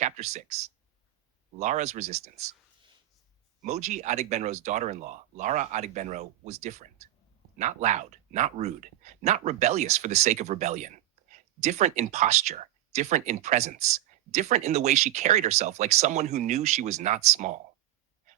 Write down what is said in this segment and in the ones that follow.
Chapter 6. Lara's Resistance. Moji Adegbenro's daughter-in-law, Lara Adegbenro, was different. Not loud, not rude, not rebellious for the sake of rebellion. Different in posture, different in presence, different in the way she carried herself like someone who knew she was not small.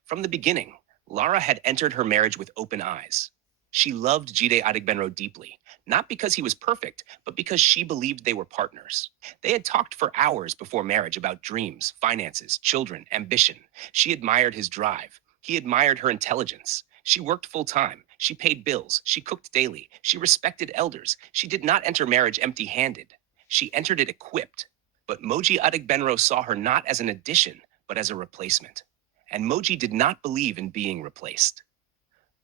From the beginning, Lara had entered her marriage with open eyes. She loved Jide Adegbenro deeply, not because he was perfect, but because she believed they were partners. They had talked for hours before marriage about dreams, finances, children, ambition. She admired his drive. He admired her intelligence. She worked full time. She paid bills. She cooked daily. She respected elders. She did not enter marriage empty handed. She entered it equipped. But Moji Adegbenro saw her not as an addition, but as a replacement. And Moji did not believe in being replaced.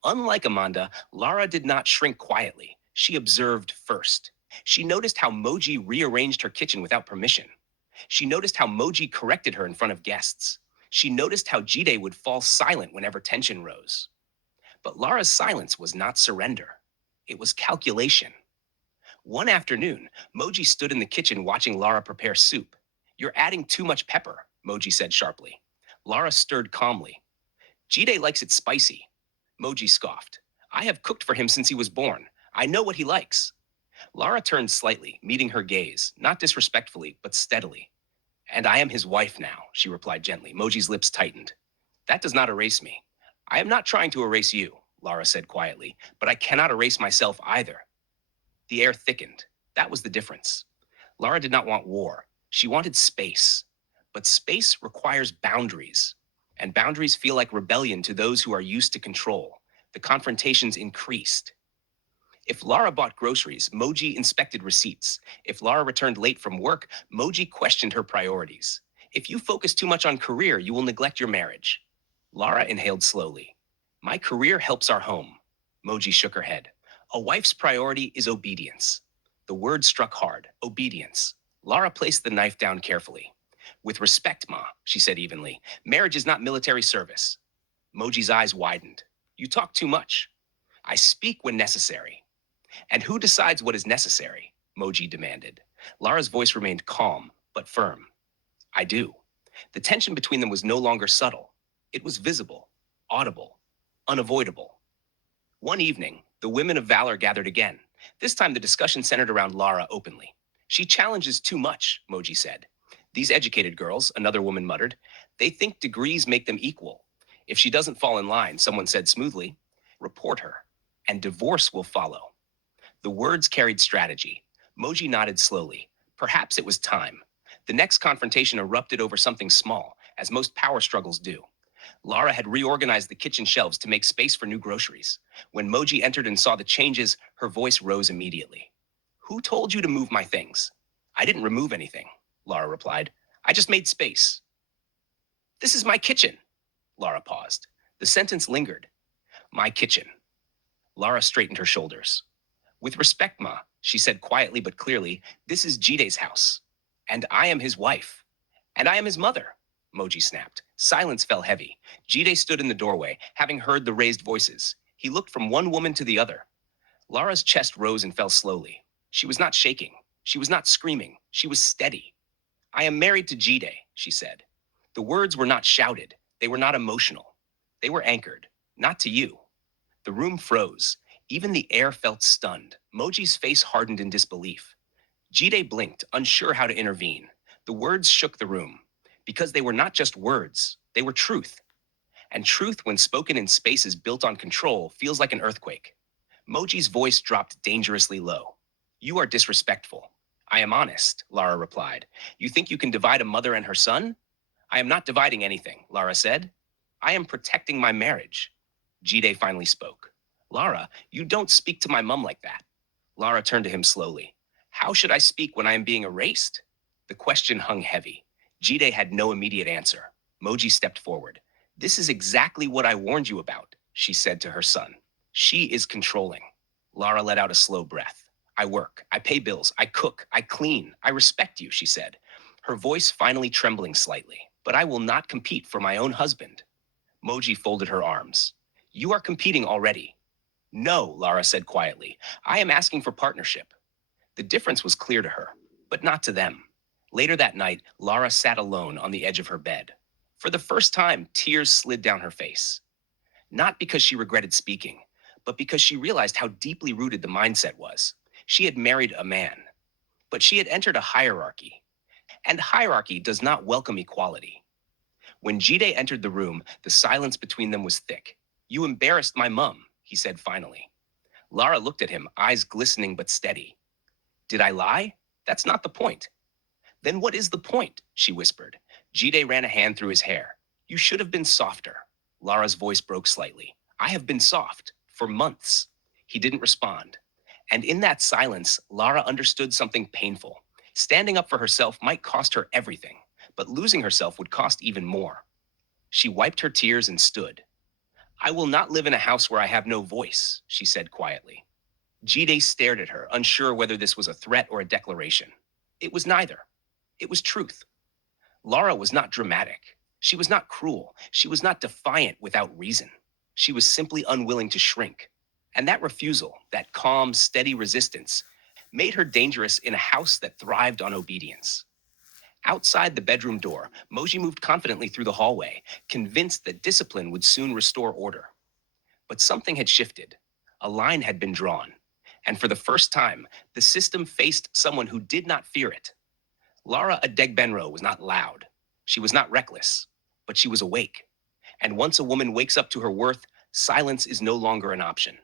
Unlike Amanda, Lara did not shrink quietly. She observed first. She noticed how Moji rearranged her kitchen without permission. She noticed how Moji corrected her in front of guests. She noticed how Jide would fall silent whenever tension rose. But Lara's silence was not surrender. It was calculation. One afternoon, Moji stood in the kitchen watching Lara prepare soup. "You're adding too much pepper," Moji said sharply. Lara stirred calmly. "Jide likes it spicy." Moji scoffed. "I have cooked for him since he was born. I know what he likes." Lara turned slightly, meeting her gaze, not disrespectfully, but steadily. "And I am his wife now," she replied gently. Moji's lips tightened. "That does not erase me." "I am not trying to erase you," Lara said quietly, "but I cannot erase myself either." The air thickened. That was the difference. Lara did not want war. She wanted space. But space requires boundaries. And boundaries feel like rebellion to those who are used to control. The confrontations increased. If Lara bought groceries, Moji inspected receipts. If Lara returned late from work, Moji questioned her priorities. If you focus too much on career, you will neglect your marriage. Lara inhaled slowly. "My career helps our home." Moji shook her head. "A wife's priority is obedience." The word struck hard. Obedience. Lara placed the knife down carefully. "With respect, Ma," she said evenly. "Marriage is not military service." Moji's eyes widened. "You talk too much." "I speak when necessary." "And who decides what is necessary?" Moji demanded. Lara's voice remained calm, but firm. "I do." The tension between them was no longer subtle. It was visible, audible, unavoidable. One evening, the women of valor gathered again. This time the discussion centered around Lara openly. "She challenges too much," Moji said. "These educated girls," another woman muttered, "they think degrees make them equal." "If she doesn't fall in line," someone said smoothly, "report her, and divorce will follow." The words carried strategy. Moji nodded slowly. Perhaps it was time. The next confrontation erupted over something small, as most power struggles do. Lara had reorganized the kitchen shelves to make space for new groceries. When Moji entered and saw the changes, her voice rose immediately. "Who told you to move my things?" "I didn't remove anything," Lara replied. "I just made space." "This is my kitchen." Lara paused. The sentence lingered. "My kitchen." Lara straightened her shoulders. "With respect, Ma," she said quietly but clearly, "this is Jide's house. And I am his wife. And I am his mother." Moji snapped. Silence fell heavy. Jide stood in the doorway, having heard the raised voices. He looked from one woman to the other. Lara's chest rose and fell slowly. She was not shaking. She was not screaming. She was steady. "I am married to Jide," she said. The words were not shouted. They were not emotional. They were anchored. "Not to you." The room froze. Even the air felt stunned. Moji's face hardened in disbelief. Jide blinked, unsure how to intervene. The words shook the room. Because they were not just words, they were truth. And truth, when spoken in spaces built on control, feels like an earthquake. Moji's voice dropped dangerously low. "You are disrespectful." "I am honest," Lara replied. "You think you can divide a mother and her son?" "I am not dividing anything," Lara said. "I am protecting my marriage." Jide finally spoke. "Lara, you don't speak to my mum like that." Lara turned to him slowly. "How should I speak when I am being erased?" The question hung heavy. Jide had no immediate answer. Moji stepped forward. "This is exactly what I warned you about," she said to her son. "She is controlling." Lara let out a slow breath. "I work, I pay bills, I cook, I clean, I respect you," she said, her voice finally trembling slightly. "But I will not compete for my own husband." Moji folded her arms. "You are competing already." "No," Lara said quietly. "I am asking for partnership." The difference was clear to her, but not to them. Later that night, Lara sat alone on the edge of her bed. For the first time, tears slid down her face. Not because she regretted speaking, but because she realized how deeply rooted the mindset was. She had married a man, but she had entered a hierarchy, and hierarchy does not welcome equality. When Jide entered the room, the silence between them was thick. "You embarrassed my mum," he said finally. Lara looked at him, eyes glistening but steady. "Did I lie? That's not the point." "Then what is the point?" she whispered. Jide ran a hand through his hair. "You should have been softer." Lara's voice broke slightly. "I have been soft for months." He didn't respond. And in that silence, Lara understood something painful. Standing up for herself might cost her everything, but losing herself would cost even more. She wiped her tears and stood. "I will not live in a house where I have no voice," she said quietly. Jide stared at her, unsure whether this was a threat or a declaration. It was neither. It was truth. Lara was not dramatic. She was not cruel. She was not defiant without reason. She was simply unwilling to shrink. And that refusal, that calm, steady resistance, made her dangerous in a house that thrived on obedience. Outside the bedroom door, Moji moved confidently through the hallway, convinced that discipline would soon restore order. But something had shifted. A line had been drawn. And for the first time, the system faced someone who did not fear it. Lara Adegbenro was not loud. She was not reckless, but she was awake. And once a woman wakes up to her worth, silence is no longer an option.